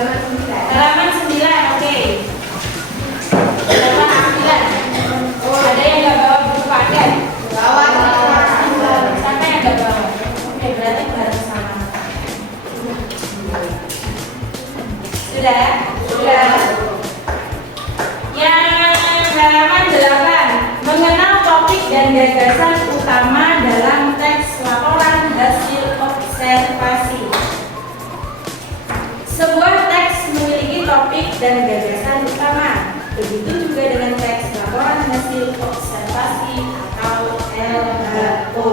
Halaman 9, oke. Halaman 9. Ada yang nggak bawa buku paket? Bawa. Siapa yang nggak bawa? Oke, berarti bareng sama. Sudah? Sudah. Yang halaman 8, mengenal topik dan gagasan utama dalam teks laporan hasil observasi. Sebuah teks memiliki topik dan gagasan utama. Begitu juga dengan teks laporan hasil observasi atau LHO.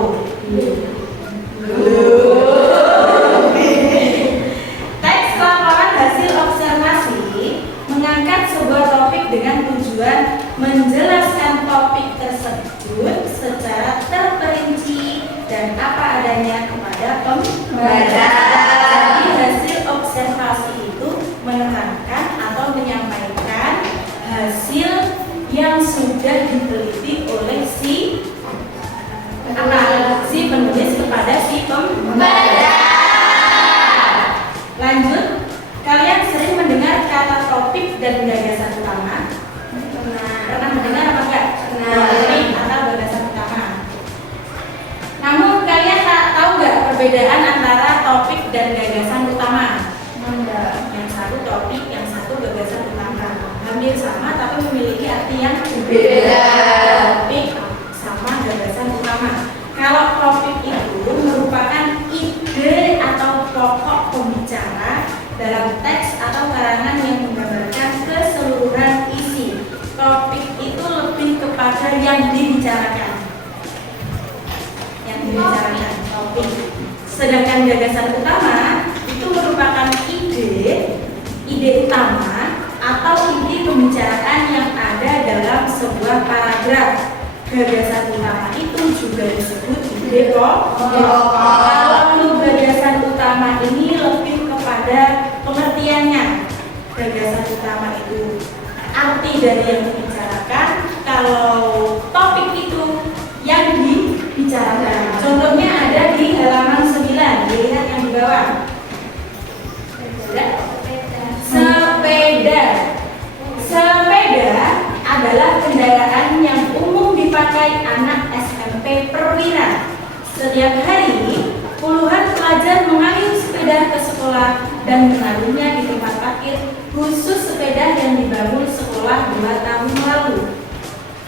Teks laporan hasil observasi mengangkat sebuah topik dengan tujuan menjelaskan topik tersebut secara terperinci dan apa adanya kepada pembaca. Jadi hasil observasi itu menerangkan atau menyampaikan hasil yang sudah diteliti oleh si penulis kepada si pembaca. Lanjut, kalian sering mendengar kata topik dan gagasan utama? Pernah mendengar apa enggak? Topik atau gagasan utama. Namun kalian tahu nggak perbedaan antara topik dan gagasan utama? Yang satu topik, yang satu gagasan utama. Hampir sama tapi memiliki arti yang berbeda. Topik sama gagasan utama. Kalau topik itu merupakan ide atau pokok pembicara dalam teks atau karangan yang menggambarkan keseluruhan isi. Topik itu lebih kepada yang dibicarakan. Yang dibicarakan topik. Sedangkan gagasan utama itu merupakan ide utama atau inti pembicaraan yang ada dalam sebuah paragraf. Gagasan utama itu juga disebut ide pokok. Kalau gagasan utama ini lebih kepada pengertiannya. Gagasan utama itu arti dari yang dibicarakan. Kalau topik itu yang dibicarakan. Contohnya ada di halaman 9. Dilihat yang di bawah. Sepeda adalah kendaraan yang umum dipakai anak SMP perwira. Setiap hari, puluhan pelajar mengayuh sepeda ke sekolah dan menaruhnya di tempat parkir khusus sepeda yang dibangun sekolah 2 tahun lalu.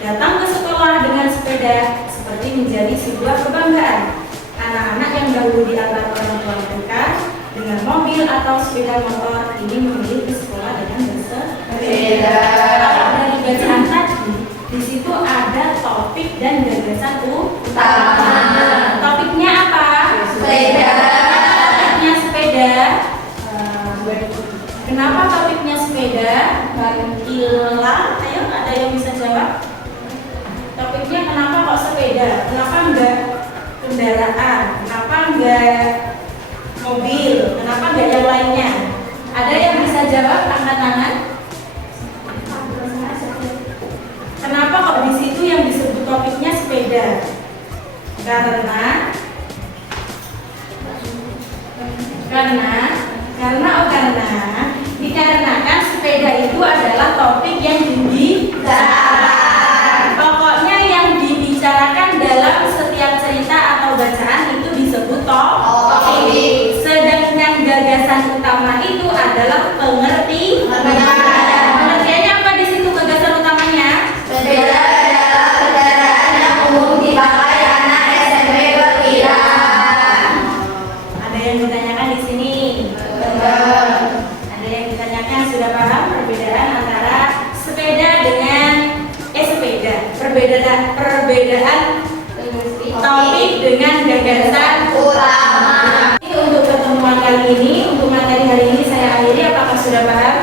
Datang ke sekolah dengan sepeda seperti menjadi sebuah kebanggaan. Anak-anak yang dahulu diantar orang tua mereka dengan mobil atau sepeda motor ini memilih ke sekolah dengan bersepeda. Kalau dari bacaan tadi, di situ ada topik dan gagasan utama. Topiknya apa? Sepeda. Topiknya sepeda. Kenapa topiknya sepeda? Hilang. Ayo, ada yang bisa jawab? Topiknya kenapa kok sepeda? Kenapa enggak kendaraan? Kenapa enggak mobil? Kenapa enggak yang lainnya? Ada yang bisa jawab? Angkat tangan. Kenapa kok di situ yang disebut topiknya sepeda? Karena dikarenakan sepeda itu adalah topik yang dibicarakan. Pokoknya yang dibicarakan dalam setiap cerita atau bacaan itu disebut topik. Sedangkan gagasan utama itu adalah pengertiannya apa di situ gagasan utamanya? Sepeda adalah kendaraan yang umum dipakai anak SMP perwira. Ada yang ditanyakan di sini? Ada yang ditanyakan, sudah paham perbedaan antara sepeda dengan perbedaan topik dengan gagasan utama. Untuk pertemuan kali ini, untuk materi hari ini saya akhiri. Apakah sudah paham?